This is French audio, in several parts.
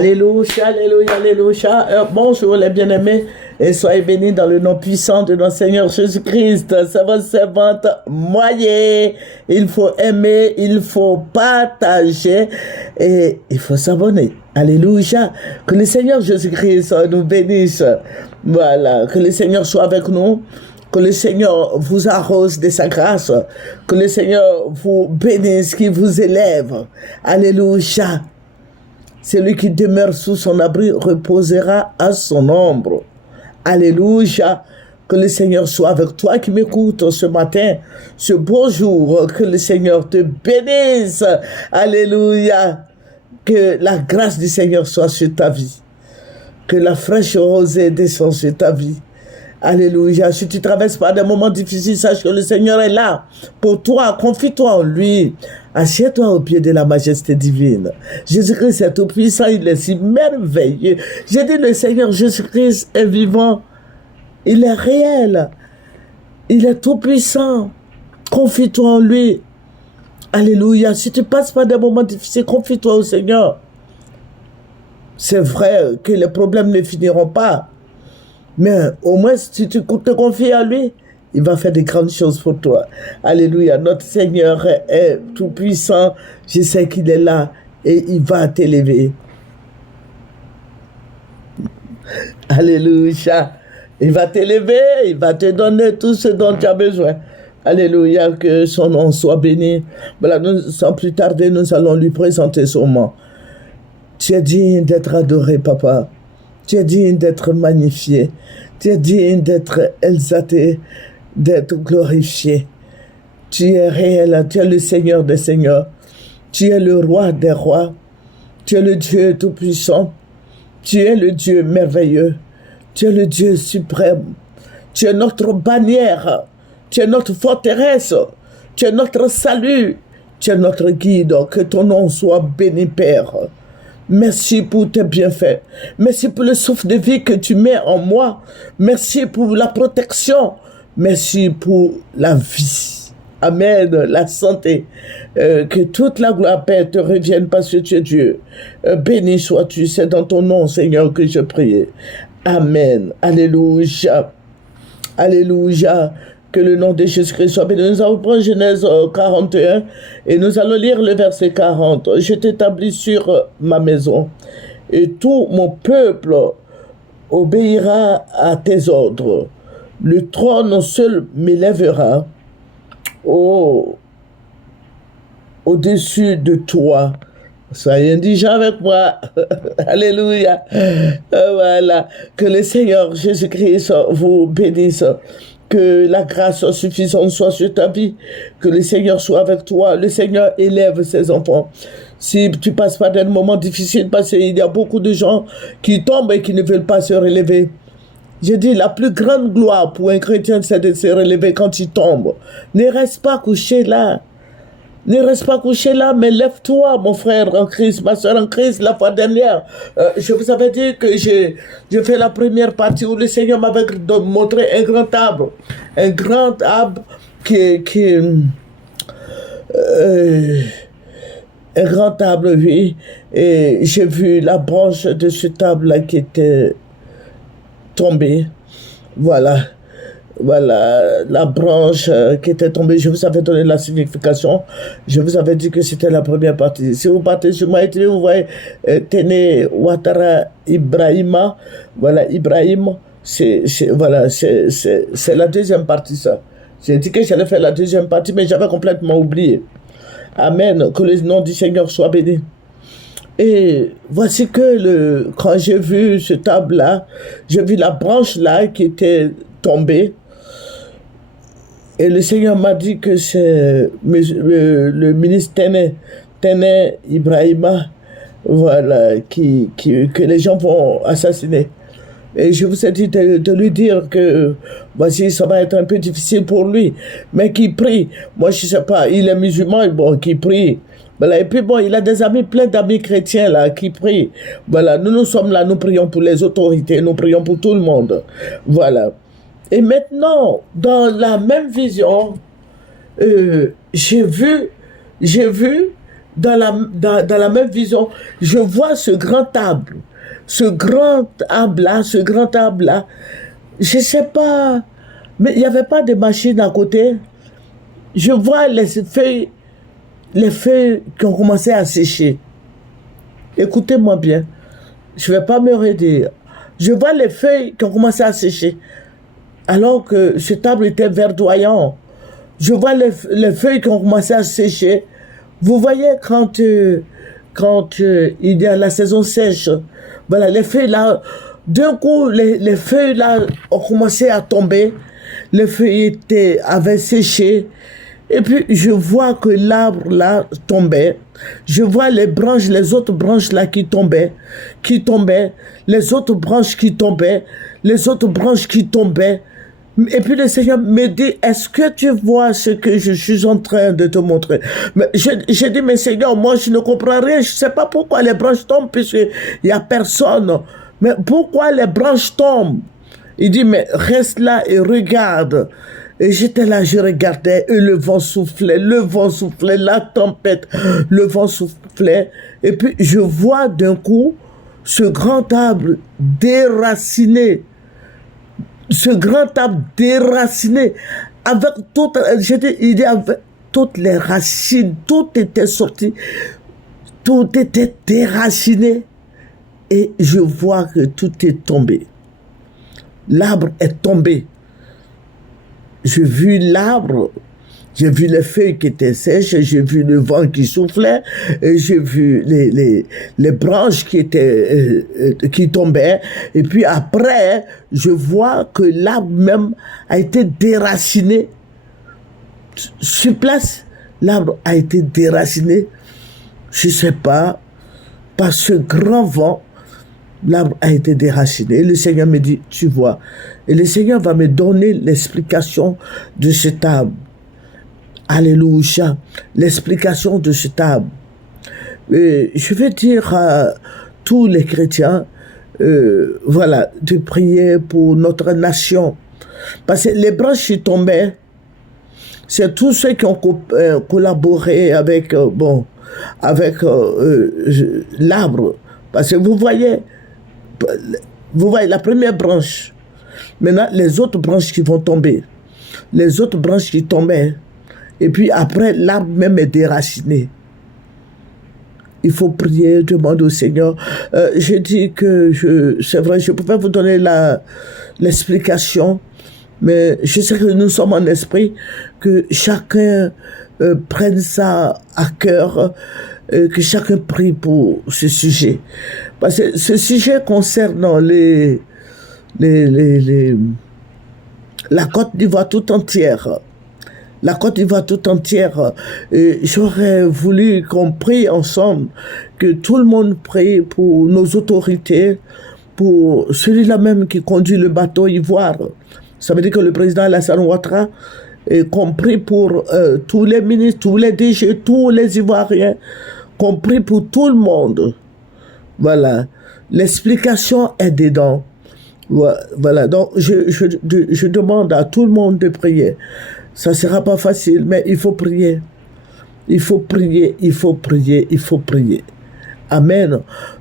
Alléluia, alléluia, alléluia. Bonjour les bien-aimés et soyez bénis dans le nom puissant de notre Seigneur Jésus-Christ. Servante, moyen. Il faut aimer, il faut partager et il faut s'abonner. Alléluia. Que le Seigneur Jésus-Christ nous bénisse. Voilà. Que le Seigneur soit avec nous. Que le Seigneur vous arrose de sa grâce. Que le Seigneur vous bénisse, qu'il vous élève. Alléluia. Celui qui demeure sous son abri reposera à son ombre. Alléluia. Que le Seigneur soit avec toi qui m'écoute ce matin, ce beau jour. Que le Seigneur te bénisse. Alléluia. Que la grâce du Seigneur soit sur ta vie. Que la fraîche rosée descende sur ta vie. Alléluia. Si tu traverses par des moments difficiles, sache que le Seigneur est là pour toi. Confie-toi en lui. Assieds-toi au pied de la majesté divine. Jésus-Christ est tout puissant. Il est si merveilleux. J'ai dit, le Seigneur Jésus-Christ est vivant. Il est réel. Il est tout puissant. Confie-toi en lui. Alléluia. Si tu passes par des moments difficiles, confie-toi au Seigneur. C'est vrai que les problèmes ne finiront pas. Mais au moins, si tu te confies à lui, il va faire de grandes choses pour toi. Alléluia. Notre Seigneur est tout puissant. Je sais qu'il est là et il va t'élever. Alléluia. Il va t'élever, il va te donner tout ce dont tu as besoin. Alléluia. Que son nom soit béni. Voilà, sans plus tarder, nous allons lui présenter son nom. Tu es digne d'être adoré, papa. Tu es digne d'être magnifié. Tu es digne d'être exalté, d'être glorifié. Tu es réel. Tu es le Seigneur des Seigneurs. Tu es le Roi des Rois. Tu es le Dieu tout-puissant. Tu es le Dieu merveilleux. Tu es le Dieu suprême. Tu es notre bannière. Tu es notre forteresse. Tu es notre salut. Tu es notre guide. Que ton nom soit béni, Père. Merci pour tes bienfaits. Merci pour le souffle de vie que tu mets en moi. Merci pour la protection. Merci pour la vie. Amen. La santé. Que toute la gloire, Père, te revienne parce que tu es Dieu. Béni sois-tu. C'est dans ton nom, Seigneur, que je prie. Amen. Alléluia. Alléluia. Que le nom de Jésus-Christ soit béni. Nous allons prendre Genèse 41 et nous allons lire le verset 40. Je t'établis sur ma maison et tout mon peuple obéira à tes ordres. Le trône seul m'élèvera au-dessus de toi. Soyez indigents avec moi. Alléluia. Voilà. Que le Seigneur Jésus-Christ vous bénisse. Que la grâce suffisante soit sur ta vie. Que le Seigneur soit avec toi. Le Seigneur élève ses enfants. Si tu passes par des moments difficiles, parce qu'il y a beaucoup de gens qui tombent et qui ne veulent pas se relever. Je dis, la plus grande gloire pour un chrétien, c'est de se relever quand il tombe. Ne reste pas couché là. Ne reste pas couché là, mais lève-toi, mon frère en Christ, ma soeur en Christ. La fois dernière, je vous avais dit que j'ai fait la première partie où le Seigneur m'avait montré un grand arbre. Un grand arbre un grand arbre, oui. Et j'ai vu la branche de cet arbre-là qui était tombée. Voilà. Voilà, la branche qui était tombée, je vous avais donné la signification. Je vous avais dit que c'était la première partie. Si vous partez sur ma télé, vous voyez Tene Ouattara Ibrahima. Voilà, Ibrahim, c'est la deuxième partie, ça. J'ai dit que j'allais faire la deuxième partie, mais j'avais complètement oublié. Amen, que le nom du Seigneur soit béni. Et voici que quand j'ai vu ce table-là, j'ai vu la branche-là qui était tombée. Et le Seigneur m'a dit que c'est le ministre Tene Ibrahima, voilà, que les gens vont assassiner. Et je vous ai dit de lui dire que voici, ça va être un peu difficile pour lui, mais qu'il prie. Moi, je ne sais pas, il est musulman, bon, qu'il prie. Voilà. Et puis bon, il a des amis, plein d'amis chrétiens là, qui prient. Voilà, nous sommes là, nous prions pour les autorités, nous prions pour tout le monde. Voilà. Et maintenant, dans la même vision, j'ai vu dans la même vision, je vois ce grand arbre. Ce grand arbre-là, je ne sais pas, mais il n'y avait pas de machine à côté. Je vois les feuilles qui ont commencé à sécher. Écoutez-moi bien, je ne vais pas me redire. Je vois les feuilles qui ont commencé à sécher, alors que cet arbre était verdoyant. Je vois les feuilles qui ont commencé à sécher. Vous voyez quand il y a la saison sèche, voilà, les feuilles là, d'un coup, les feuilles là ont commencé à tomber. Les feuilles avaient séché. Et puis, je vois que l'arbre là tombait. Je vois les autres branches là qui tombaient, les autres branches qui tombaient, les autres branches qui tombaient. Et puis le Seigneur me dit, est-ce que tu vois ce que je suis en train de te montrer? Mais j'ai dit, mais Seigneur, moi je ne comprends rien, je ne sais pas pourquoi les branches tombent puisqu'il n'y a personne. Mais pourquoi les branches tombent? Il dit, mais reste là et regarde. Et j'étais là, je regardais, et le vent soufflait, la tempête, le vent soufflait. Et puis je vois d'un coup ce grand arbre déraciné. Ce grand arbre déraciné, avec toutes les racines, tout était sorti, tout était déraciné. Et je vois que tout est tombé. L'arbre est tombé. J'ai vu l'arbre, j'ai vu les feuilles qui étaient sèches, j'ai vu le vent qui soufflait, et j'ai vu les branches qui tombaient. Et puis après, je vois que l'arbre même a été déraciné. Sur place, l'arbre a été déraciné. Je ne sais pas, par ce grand vent, l'arbre a été déraciné. Et le Seigneur me dit, tu vois. Et le Seigneur va me donner l'explication de cet arbre. Alléluia. L'explication de cet arbre. Je vais dire à tous les chrétiens, voilà, de prier pour notre nation. Parce que les branches qui tombaient, c'est tous ceux qui ont collaboré avec, l'arbre. Parce que vous voyez la première branche. Maintenant, les autres branches qui vont tomber. Les autres branches qui tombaient. Et puis après, l'arbre même est déraciné. Il faut prier, demander au Seigneur. Je dis que c'est vrai, je pouvais vous donner l'explication, mais je sais que nous sommes en esprit, que chacun prenne ça à cœur, que chacun prie pour ce sujet. Parce que ce sujet concerne la Côte d'Ivoire tout entière. La Côte d'Ivoire tout entière. J'aurais voulu qu'on prie ensemble, que tout le monde prie pour nos autorités, pour celui-là même qui conduit le bateau Ivoire. Ça veut dire que le président Alassane Ouattara, qu'on prie pour tous les ministres, tous les DG, tous les Ivoiriens, qu'on prie pour tout le monde. Voilà. L'explication est dedans. Voilà. Donc, je demande à tout le monde de prier. Ça ne sera pas facile, mais il faut prier. Il faut prier, il faut prier, il faut prier. Amen.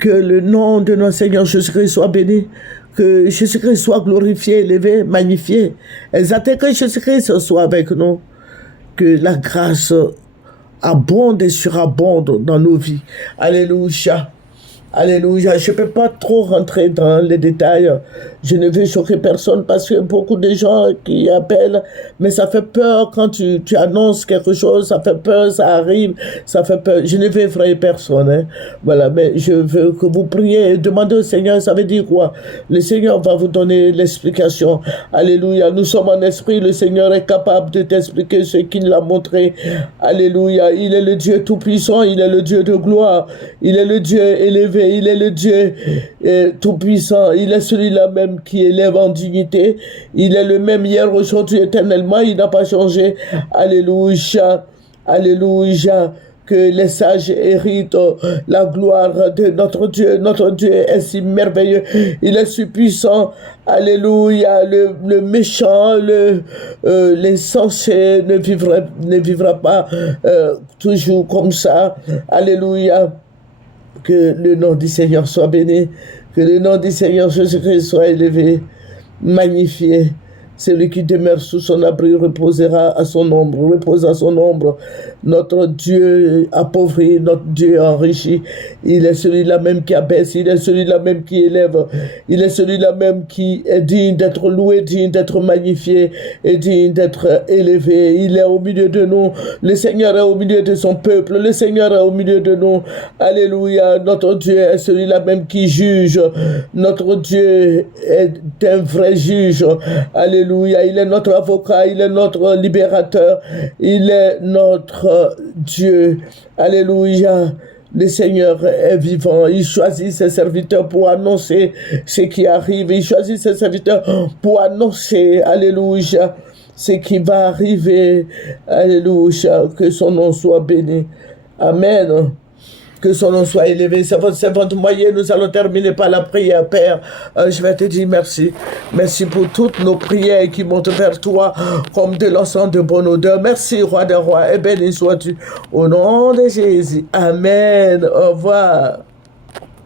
Que le nom de notre Seigneur Jésus-Christ soit béni. Que Jésus-Christ soit glorifié, élevé, magnifié. Exalté, que Jésus-Christ soit avec nous. Que la grâce abonde et surabonde dans nos vies. Alléluia. Alléluia. Je ne peux pas trop rentrer dans les détails. Je ne veux choquer personne parce que beaucoup de gens qui appellent, mais ça fait peur quand tu annonces quelque chose, ça fait peur, ça arrive, ça fait peur. Je ne veux effrayer personne. Hein. Voilà, mais je veux que vous priez et demandez au Seigneur, ça veut dire quoi? Le Seigneur va vous donner l'explication. Alléluia. Nous sommes en esprit, le Seigneur est capable de t'expliquer ce qu'il a montré. Alléluia. Il est le Dieu tout-puissant, il est le Dieu de gloire, il est le Dieu élevé. Il est le Dieu tout-puissant. Il est celui-là même qui élève en dignité. Il est le même hier, aujourd'hui, éternellement. Il n'a pas changé. Alléluia. Alléluia. que les sages héritent la gloire de notre Dieu. Notre Dieu est si merveilleux. Il est si puissant. Alléluia. Le méchant, l'insensé ne vivra pas toujours comme ça. Alléluia. Que le nom du Seigneur soit béni. Que le nom du Seigneur Jésus-Christ soit élevé, magnifié. Celui qui demeure sous son abri reposera à son ombre, repose à son ombre. Notre Dieu appauvri, notre Dieu enrichi. Il est celui-là même qui abaisse, il est celui-là même qui élève. Il est celui-là même qui est digne d'être loué, digne d'être magnifié et digne d'être élevé. Il est au milieu de nous. Le Seigneur est au milieu de son peuple. Le Seigneur est au milieu de nous. Alléluia. Notre Dieu est celui-là même qui juge. Notre Dieu est un vrai juge. Alléluia. Il est notre avocat, il est notre libérateur, il est notre Dieu. Alléluia. Le Seigneur est vivant. Il choisit ses serviteurs pour annoncer ce qui arrive. Il choisit ses serviteurs pour annoncer, alléluia, ce qui va arriver. Alléluia. Que son nom soit béni. Amen. Que son nom soit élevé. C'est votre moyen. Nous allons terminer par la prière, Père. Je vais te dire merci. Merci pour toutes nos prières qui montent vers toi comme de l'encens de bonne odeur. Merci, Roi des rois. Et béni sois-tu. Au nom de Jésus. Amen. Au revoir.